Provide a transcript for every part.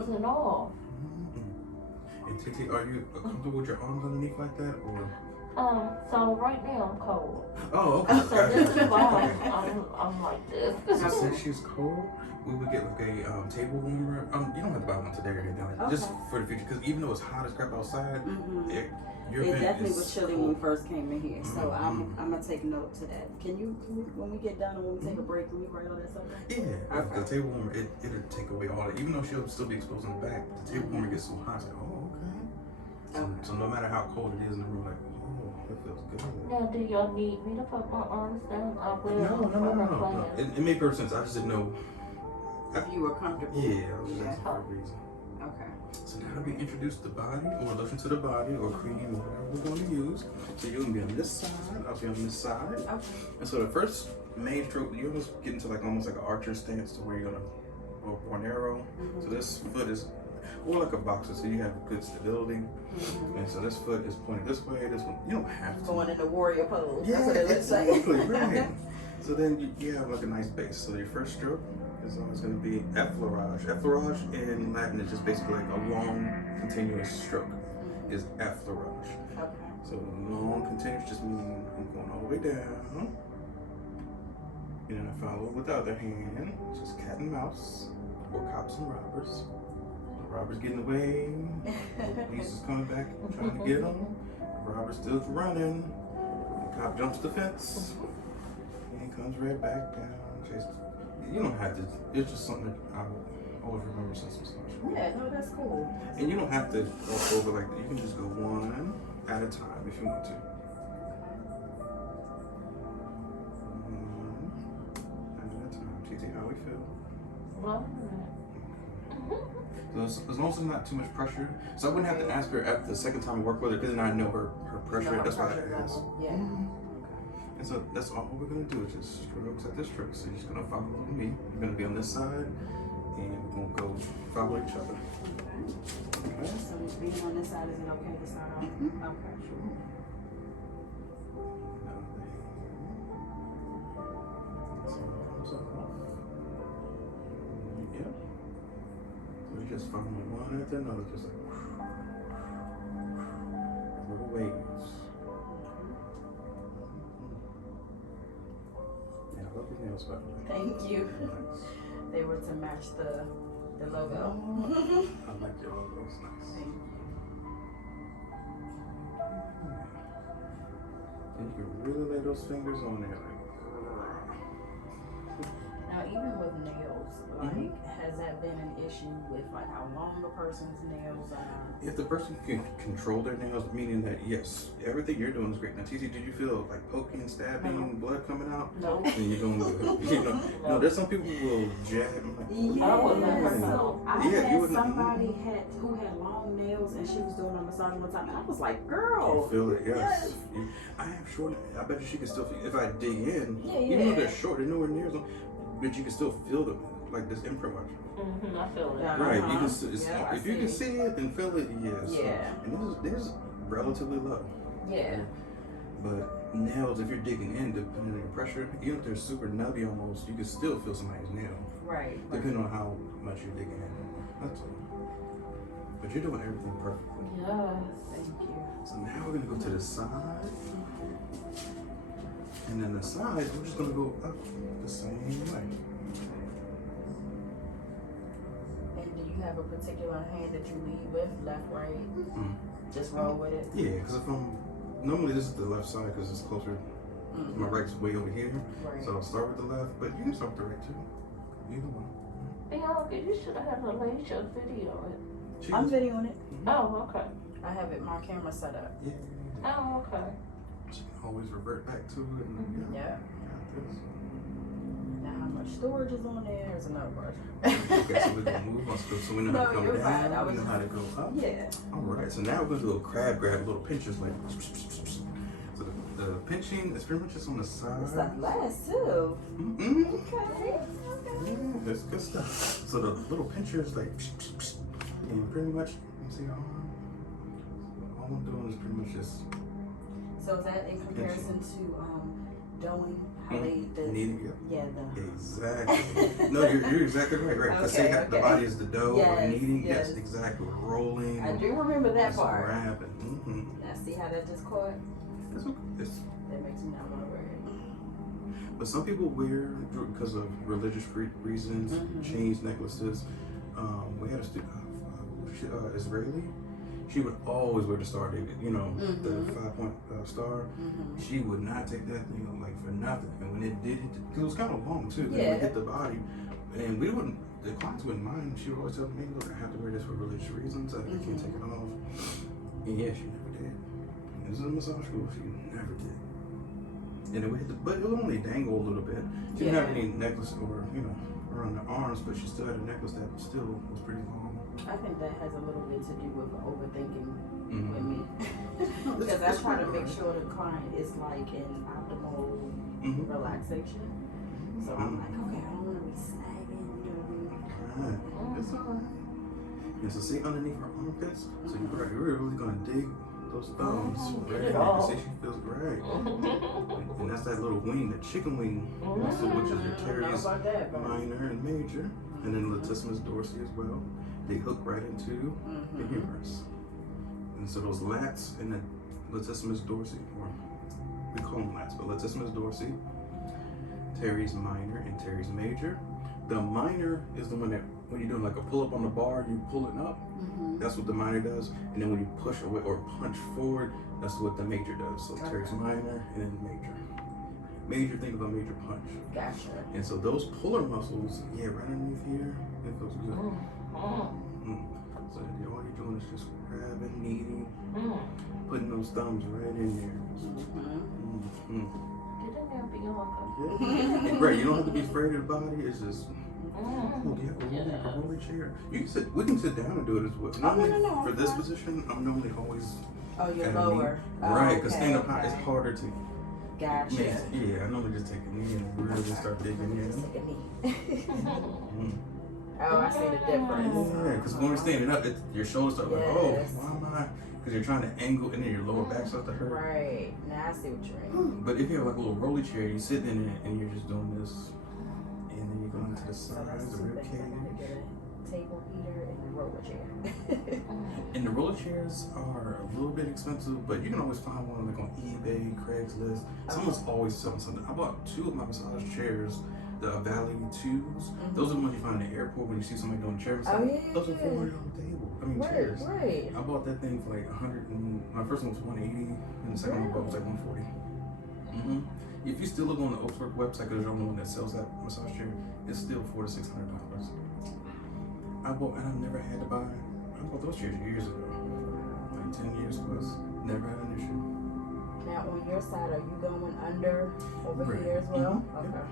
oozing off. And Titi, are you comfortable with your arms underneath like that, or? So right now I'm cold. Oh, okay. So this is why I'm like this. So since she's cold, we would get like a table warmer. You don't have to buy one today or anything like that. Just for the future, because even though it's hot as crap outside, it definitely was chilly when we first came in here. So I'm gonna take note to that. Can we, when we get done or when we take a break, can we write all that stuff down? Yeah, the table warmer, it'll take away all that. Even though she'll still be exposed in the back, the table warmer gets so hot. It's like, oh, okay. So no matter how cold it is in the room, like, oh, it feels good. Now, do y'all need me to put my arms down? I will. No. It made perfect sense. I just didn't know if you were comfortable. Yeah, I was just asking for a reason. Okay. So now we introduce the body, or lotion to the body, or cream, or whatever we're going to use. So you're going to be on this side, I'll be on this side. Okay. And so the first main stroke, you're almost get into like almost like an archer stance to where you're going to go for an arrow. So this foot is more like a boxer, so you have good stability. And so this foot is pointed this way, this one, you don't have to. Going in the warrior pose. Yeah, that's what it looks like. Exactly, right. So then you have like a nice base. So your first stroke is always going to be effleurage. Effleurage in Latin is just basically like a long, continuous stroke. Is effleurage. Okay. So long, continuous just meaning I'm going all the way down. And then I follow with the other hand, just cat and mouse, or cops and robbers. The robbers getting away, the police is coming back trying to get them. The robber's still running. The cop jumps the fence. And comes right back down. You don't have to, it's just something that I always remember since I'm starting. Yeah, no, that's cool. And you don't have to go over like that. You can just go one at a time if you want to. One at a time. TT, how we feel? So as long as there's not too much pressure. So I wouldn't have to ask her at the second time we work with her because then I know her pressure. That's why I asked. Yeah. And so that's all we're gonna do is just strokes at this stroke. So you're just gonna follow me. You're gonna be on this side, and we're gonna go follow each other. Okay. So being on this side, is it okay to start off? Okay, sure. Yep. So we just follow one after another, just like little waves. Yeah, I love your nails, by the way. Thank you. Nice. They were to match the logo. I like your logo, it's nice. Thank you. And you can really lay those fingers on there, like. Now, even with nails, like, has that been an issue with like how long a person's nails are? If the person can control their nails, meaning that yes, everything you're doing is great. Now, TC, did you feel like poking, stabbing, blood coming out? No. Then you're doing good. You know, no, there's some people who will jab. Yeah, so I you had wouldn't- somebody who had long nails and she was doing a massage one time and I was like, girl. You feel it, yes. I have short. I bet you she can still feel. If I dig in, Yeah. even though they're short, they're nowhere near them, but you can still feel them, like this imprint watch. I feel it. Right, you can. If you can see see it and feel it, yes. Yeah. And this is relatively low. Yeah. But nails, if you're digging in, depending on your pressure, even if they're super nubby almost, you can still feel somebody's nail. Right. Depending on how much you're digging in. That's all. But you're doing everything perfectly. Yes. Thank you. So now we're gonna go to the side. And then the sides, we're just gonna go up the same way. And do you have a particular hand that you lead with, left, right? Just roll with it? Yeah, because if I'm, normally this is the left side because it's closer. My right's way over here. Right. So I'll start with the left, but you can start with the right too. Either one. Bianca, you should have had a laser video it. I'm videoing it. Oh, okay. I have it, my camera set up. Yeah. Oh, okay. So you can always revert back to it. And, Yeah. Got this. Now how much storage is on there is another question. Okay, so we're gonna move on. So we know how to come down. We know how to go up. Yeah. All right. So now we're gonna do a crab grab, little pinchers like. So the pinching is pretty much just on the side. It's like last too. Okay. Yeah, that's good stuff. So the little pincher is like, and pretty much, you see all I'm doing is pretty much just. So is that in comparison to doing How they Kneading, yeah. Exactly. No, you're exactly right. Because Okay, the body is the dough. Yes, Kneading, yes. yes, exactly. Rolling. I do remember that Just part. wrapping. Now see how that just caught? It's okay. That makes me not want to wear it. But some people wear, because of religious reasons, chains, necklaces. We had a student, Israeli. She would always wear the Star David, the 5-point star. She would not take that thing like for nothing. And when it did hit, because it was kind of long too, it would hit the body. And the clients wouldn't mind. She would always tell me, look, I have to wear this for religious reasons. I can't take it off. And yeah, she never did. This is a massage school, she never did. And it would hit but it would only dangle a little bit. She didn't have any necklace or, around her arms, but she still had a necklace that still was pretty long. I think that has a little bit to do with overthinking with me. Because I try to make sure the client is like in optimal relaxation. So I'm like, okay, I don't want to be sagging, Right. It's alright. And so see underneath her armpits, so you're really gonna dig those thumbs right in there. See, she feels great. And that's that little wing, that chicken wing, which is your teres minor and major, and then latissimus dorsi as well. They hook right into the humerus. And so those lats and the latissimus dorsi, or we call them lats, but latissimus dorsi, teres minor and teres major. The minor is the one that when you're doing like a pull up on the bar, you pull it up. That's what the minor does. And then when you push away or punch forward, that's what the major does. So teres minor and then major. Major, think of a major punch. Gotcha. And so those puller muscles, right underneath here, it feels good. So all you're doing is just grabbing, kneading, putting those thumbs right in there. Get in there, Bianca. Right, you don't have to be afraid of the body. It's just, a rolling chair. We can sit down and do it as well. No. For this position, I'm normally always. Oh, you're lower. Right, because stand up high is harder to. Gotcha. Yeah, I normally just take a knee and really start digging in. Oh, I see the difference. Yeah, because when we're standing up, your shoulders start like, why am I? Because you're trying to angle, and then your lower back starts to hurt. Right. Now I see what you mean. But if you have like a little rolly chair, you sit in it and you're just doing this, and then you're going to the sides, the rib cage. Table heater and a roller chair. And the roller chairs are a little bit expensive, but you can always find one like on eBay, Craigslist. Someone's always selling something. I bought 2 of my massage chairs, the Valley 2s. Those are the ones you find in the airport when you see somebody doing chair massage. Those are $400 chairs. Right. I bought that thing for like $100. My first one was $180, and the second one was like $140. If you still look on the Oakland website, because you're the only one that sells that massage chair, it's still $400 to $600. I never had to buy. I bought those chairs years ago, like 10 years plus. Never had an issue. Now on your side, are you going under over here as well? Okay.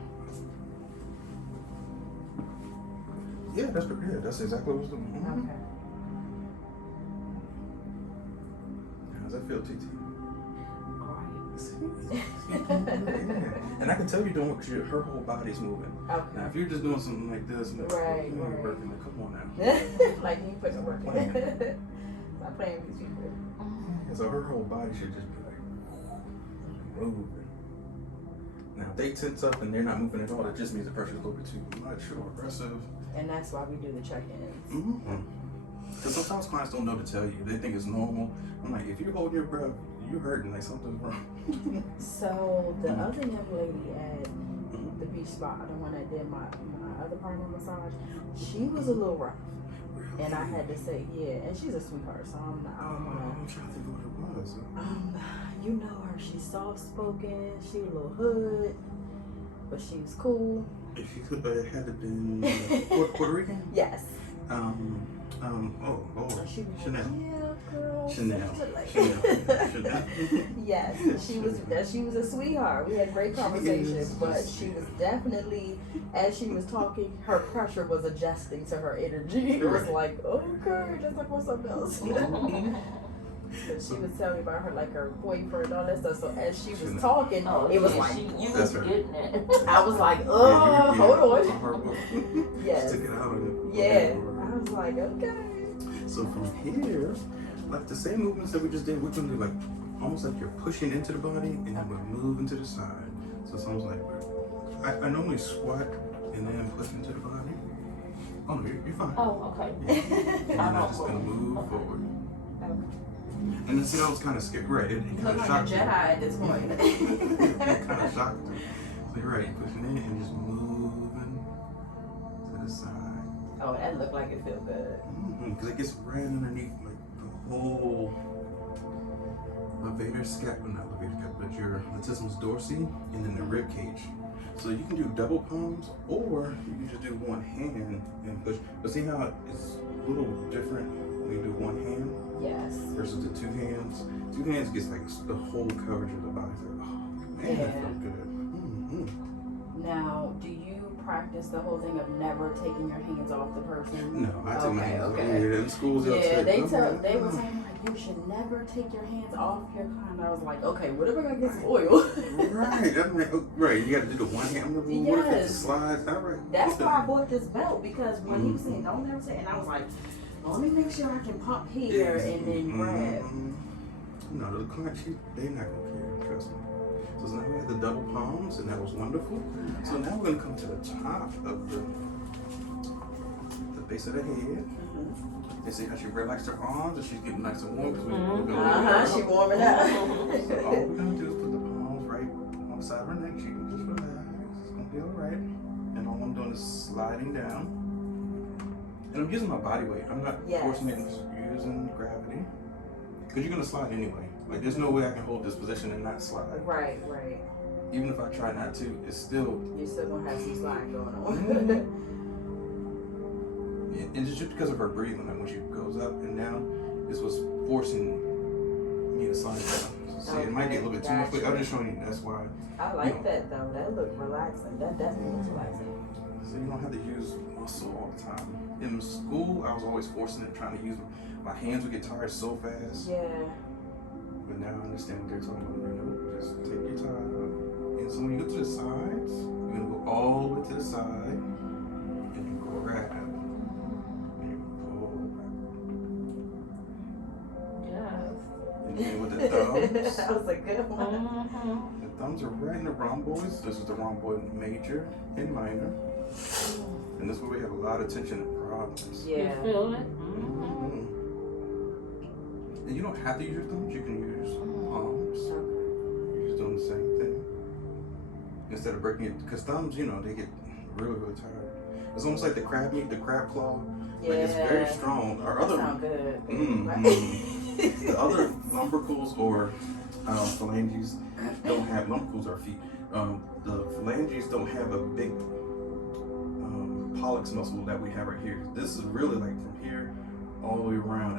Yeah, that's good. Yeah, that's exactly what I was doing. Okay. How's that feel, TT? Great. And I can tell you're doing it because her whole body's moving. Okay. Now, if you're just doing something like this, Right. working, like, come on now. Like you put the work in. Stop playing with these people. Yeah, so her whole body should just be like moving. Now, if they tense up and they're not moving at all, it just means the pressure's a little bit too much or aggressive. And that's why we do the check-ins. Because sometimes clients don't know to tell you. They think it's normal. I'm like, if you're holding your breath, you're hurting, like something's wrong. So the other young lady at the beach spot, the one that did my other part of my massage, she was a little rough. Really? And I had to say, and she's a sweetheart, so I don't wanna. I'm trying to think of what it was. You know her, she's soft spoken, she a little hood, but she was cool. If you could, it had to been Puerto Rican? Yes. Chanel. Yeah, girl. Chanel. Yes, she was a sweetheart. We had great conversations, but she was definitely, as she was talking, her pressure was adjusting to her energy. It was like, okay, just like something else. She was telling me about her boyfriend and all that stuff. So as she was talking, it was like you was getting it. I was like, hold on. Yes. Stick it out of it. Yeah. I was like, okay. So from here, like the same movements that we just did, we're gonna do like almost like you're pushing into the body and then we're moving to the side. So it's almost like we're I normally squat and then push into the body. Oh no, you're fine. Oh, okay. And then I'm just gonna move forward. And then see, I was kind of scared. Right, it You kind look of like a shocked Jedi you. at this point. It kind of shocked you. So you're right, you're pushing in and just moving to the side. Oh, that looked like it felt good. Because it gets right underneath like the whole levator scapula, not levator scapula, but your latissimus dorsi and then the rib cage. So you can do double palms, or you can just do one hand and push. But see how it's a little different when you do one hand Yes. versus the two hands. Two hands gets like the whole coverage of the body. It's like, oh man, that Yeah. felt good. Now, do you practice the whole thing of never taking your hands off the person? No, I take my hands off. Okay. Yeah, in schools they'll Yeah, say, they "Oh, were saying like you should never take your hands off your client. I was like, okay, what if I gotta get some oil? Right, that's right. You got to do the one hand. I'm like, well, what if it Yes. slides? All right. That's why I bought this belt, because when he was saying don't ever take, and I was like, well, let me make sure I can pump here and then grab. No, the client, they're not gonna care. Trust me. So now we have the double palms, and that was wonderful. So now we're gonna come to the top of the base of the head. You see how she relaxed her arms, and she's getting nice and warm because we're gonna She warming up. So all we're gonna do is put the palms right on the side of her neck. She can just relax. It's gonna be all right. And all I'm doing is sliding down. And I'm using my body weight. I'm not forcing it. I'm just using gravity. Because you're gonna slide anyway. Like there's no way I can hold this position and not slide. Right. Even if I try not to, it's still. You're still gonna have some sliding going on. And it's just because of her breathing. Like when she goes up and down, this was forcing me to slide down. So it might get a little bit too much, but I'm just showing you that's why. I like that though. That looked relaxing. That definitely looks relaxing. So you don't have to use muscle all the time. In school, I was always forcing it, trying to use my hands would get tired so fast. Yeah. But now I understand what they're talking about. You know, just take your time. And so when you go to the sides, you're gonna go all the way to the side, and you grab, and you pull back. Yes. And then with the thumbs, That was a good one. the thumbs are right in the rhomboids. This is the rhomboid major and minor. And this is where we have a lot of tension and problems. Yeah. You feel it? And you don't have to use your thumbs, you can use palms. You're just doing the same thing. Instead of breaking it, because thumbs, you know, they get really, really tired. It's almost like the crab meat, the crab claw. Yeah. Like it's very strong. Our other, sound good. the other lumbricals or phalanges don't have, lumbricals are feet. The phalanges don't have a big pollex muscle that we have right here. This is really like from here all the way around.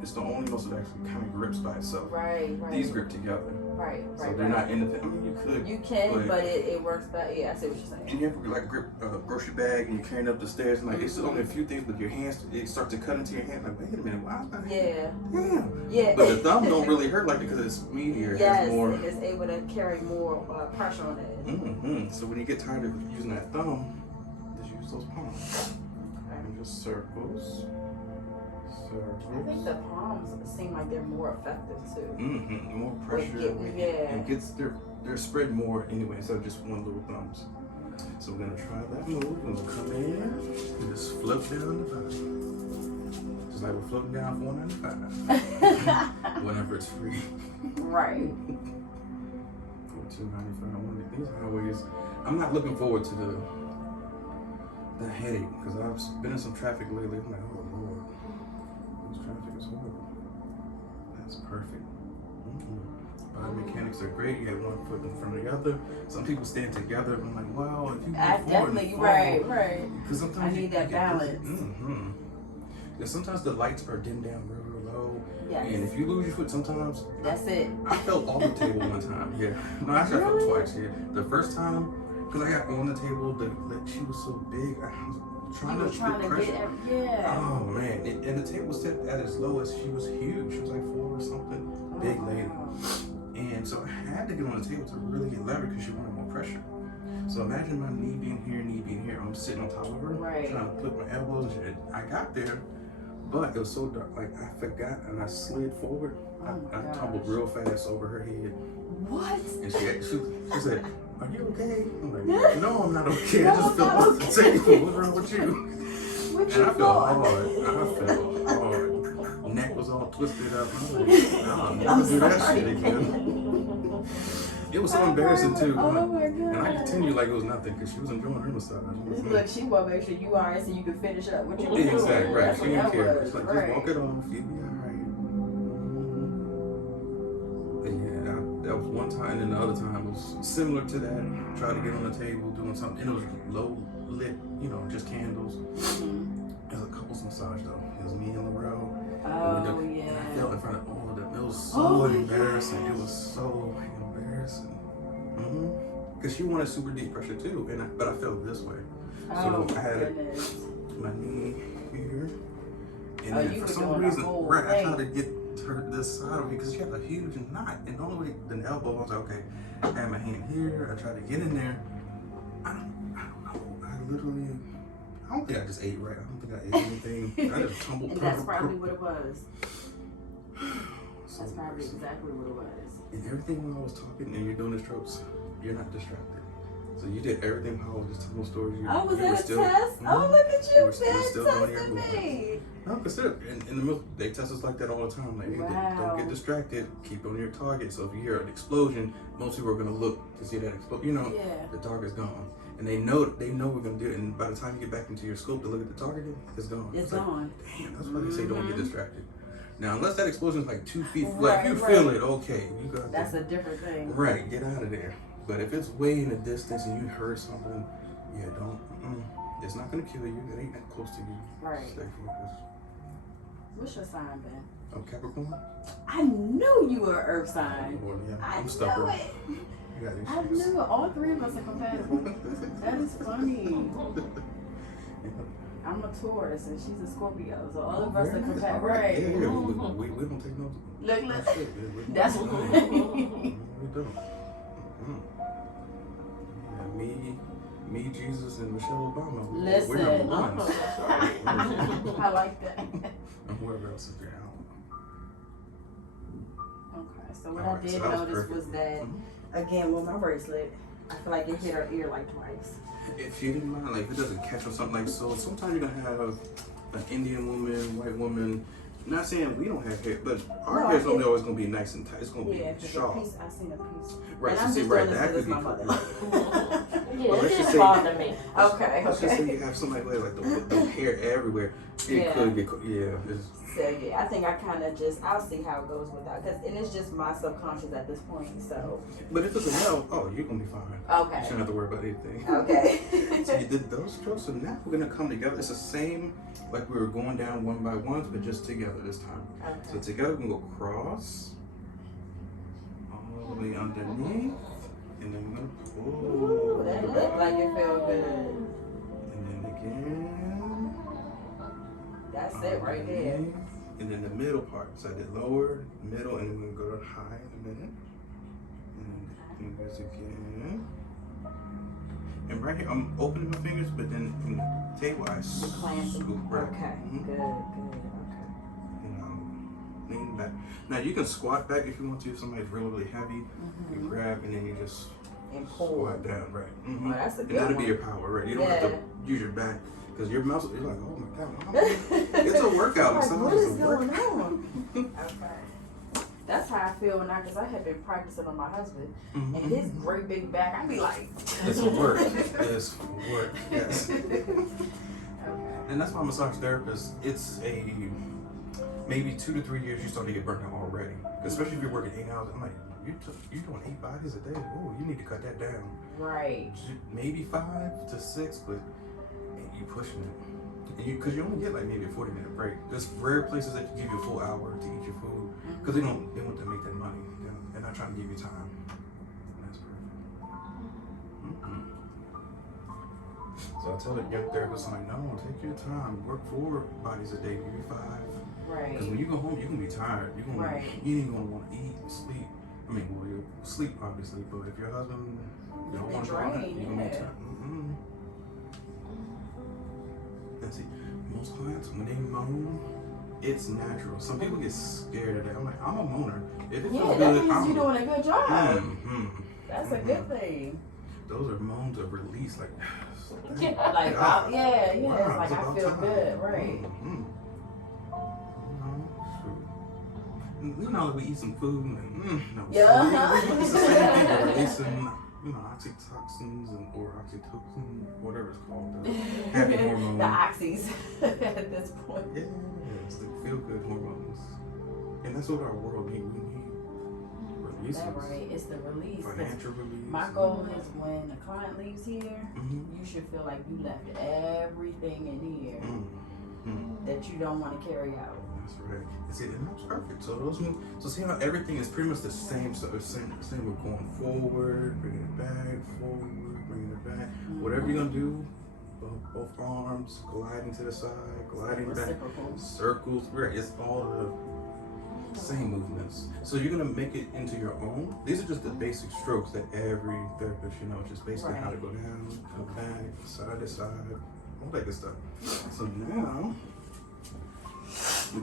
It's the only muscle that actually kind of grips by itself. Right. These grip together. Right. So they're not independent. I mean, you could. You can, but it works better. Yeah, I see what you're saying. And you have to like grip a grocery bag and you're carrying up the stairs and like it's only a few things, but your hands they start to cut into your hand. Like, wait a minute, why is my hand? Yeah. But the thumb don't really hurt like because it's meatier. It has more. And it's able to carry more pressure on it. So when you get tired of using that thumb, just use those palms. And just circles. I think the palms seem like they're more effective too. More pressure. And gets they're spread more anyway instead of just one little thumbs. So we're gonna try that move. We're gonna come in and just flip down the bottom. Just like we're floating down $4.95. Whenever it's free. Right. $2.95. These highways. I'm not looking forward to the headache because I've been in some traffic lately. I'm like, oh Lord. This traffic is horrible. That's perfect. Biomechanics are great. You have one foot in front of the other. Some people stand together. I'm like, wow, if you move forward and fall, right. Because sometimes I need that balance. Yeah, sometimes the lights are dimmed down real low. Yes. And if you lose your foot, sometimes That's it. I fell off the table one time. Yeah. No, actually I fell twice. Yeah. The first time, because I got on the table, she was so big. I was trying to pressure. Oh man, and the table was set at its lowest. She was huge. She was like 4 or something. Big lady. And so I had to get on the table to really get leverage because she wanted more pressure. So imagine my knee being here. I'm sitting on top of her, trying to put my elbows and shit. I got there, but it was so dark. Like I forgot and I slid forward. I tumbled real fast over her head. What? And she said, are you okay? I'm like, no, I'm not okay. I just feel off the table. What's wrong with you? And I felt hard. Neck was all twisted up. I'm like, I'll never do that shit again. It was so embarrassing too. Oh my God. And I continued like it was nothing because she was enjoying her massage. Look, she want to make sure you alright so you can finish up what you doing. Exactly, right. That's She didn't care. It's was, like, right. just walk it off. You'll be alright. And yeah, that was one time. And then the other time was similar to that. Tried to get on the table doing something. And it was low lit, you know, just candles. It was a couples massage though. It was me and Laurel. Oh, yeah. And I fell in front of all of them. It was so embarrassing. It was so embarrassing. Because she wanted super deep pressure too, but I felt this way. So I had my knee here, and then for some reason, I tried to get her this side of me because she had a huge knot, and the only way, the elbow, I was like, okay, I had my hand here, I tried to get in there. I don't know. I don't think I just ate right. I don't think I ate anything. I just tumbled. And that's probably what it was. That's probably exactly what it was. And everything when I was talking and you're doing the strokes, you're not distracted. So you did everything while I was just telling stories. Was that a test? Oh, look at you, man, testing me. No, because in the middle, they test us like that all the time. Like, hey, don't get distracted. Keep on your target. So if you hear an explosion, most people are going to look to see that explosion. You know, the target's gone. And they know we're going to do it. And by the time you get back into your scope to look at the target, it's gone. It's gone. Like, damn, that's why they say don't get distracted. Now, unless that explosion is like 2 feet, like you feel it, okay. You got that's a different thing. Right, get out of there. But if it's way in the distance and you heard something, yeah, don't. It's not gonna kill you. It ain't that close to you. Right. Stay focused. What's your sign, Ben? Oh, Capricorn. I knew you were an Earth sign. Well, yeah, I I'm stubborn. know it. You got I issues. knew it. All three of us are compatible. That is funny. I'm a Taurus and she's a Scorpio, so all of us are compatible. Right. Yeah, we don't take no. Look. That's what we don't. Me, Jesus, and Michelle Obama. Listen. We're number ones. I like that. And whoever else is there. Okay, so what I did notice was that, again, with my bracelet, I feel like it hit her ear like twice. If you didn't mind, like if it doesn't catch on something like so, sometimes you're gonna have an Indian woman, white woman. Not saying we don't have hair, but our hair is only always gonna be nice and tight. It's gonna be sharp. I seen a piece. Right, so see, right, that could be Yeah, it didn't bother me. Okay. Let's just say you have somebody like the hair everywhere. It could get, So yeah, I think I kind of I'll see how it goes without, and it's just my subconscious at this point, so. But if it's a no, you're gonna be fine. Okay. You shouldn't have to worry about anything. Okay. So you did those strokes, so now we're gonna come together. It's the same, like we were going down one by ones, but just together this time. Okay. So together we can go cross, all the way underneath, and then we're gonna pull. Ooh, that looked like it felt good. And then again. That's it right there. And then the middle part. So I did lower, middle, and then we're gonna go to high in a minute. And then fingers again. And right here, I'm opening my fingers, but then from the table, I scoop right. Okay, good, okay. And lean back. Now you can squat back if you want to. If somebody's really, really heavy, you grab and then you just squat down, right? Oh, that's a good and that'll one. be your power, right? You don't have to use your back because your muscle. You're like, oh my god, it's a workout. Like, what is going on? Okay. That's how I feel now, because I have been practicing on my husband, and his great big back, I be like, it's work. It's work. Yes. Okay. And that's why massage therapists, it's a maybe 2 to 3 years you start to get burnt out already. Especially if you're working 8 hours. I'm like, you're doing 8 bodies a day. Oh, you need to cut that down. Right. Maybe 5 to 6, but you pushing it. Because you only get like maybe a 40-minute break. There's rare places that give you a full hour to eat your food because they want to make that money. They're not trying to give you time. That's perfect. So I tell the young therapists, I'm like, no, take your time. Work 4 bodies a day, maybe 5. Right. Because when you go home, you're gonna be tired. You ain't gonna want to eat, sleep. I mean, well, you'll sleep obviously, but if your husband don't want to go out, you're gonna be tired. And see, most clients, when they moan, it's natural. Some people get scared of that. I'm like, I'm a moaner. If it feels that good, means you're doing a good job. Mm-hmm. That's a good thing. those are moans of release. Like, Yeah. Like, God. yeah, Wow, it's like it's I about feel time. good, right? Mm-hmm. You know, we eat some food and Yeah. it's the same thing. We're releasing, oxytoxins or oxytocin, whatever it's called, the happy hormone. The oxys at this point. Yeah, it's the feel-good hormones, and that's what our world needs. We need releases. That's right. It's the release. Financial release. My goal is when a client leaves here, Mm-hmm. you should feel like you left everything in here that you don't want to carry out. That's right. See, and that's perfect. So see how everything is pretty much the same. So the same. We're going forward, bringing it back, forward, bringing it back. Whatever you're gonna do, both arms gliding to the side, gliding back, circles. Right. It's all the same movements. So you're gonna make it into your own. These are just the basic strokes that every therapist should know. Just basically how to go down, come back, side to side, all that good stuff. So now we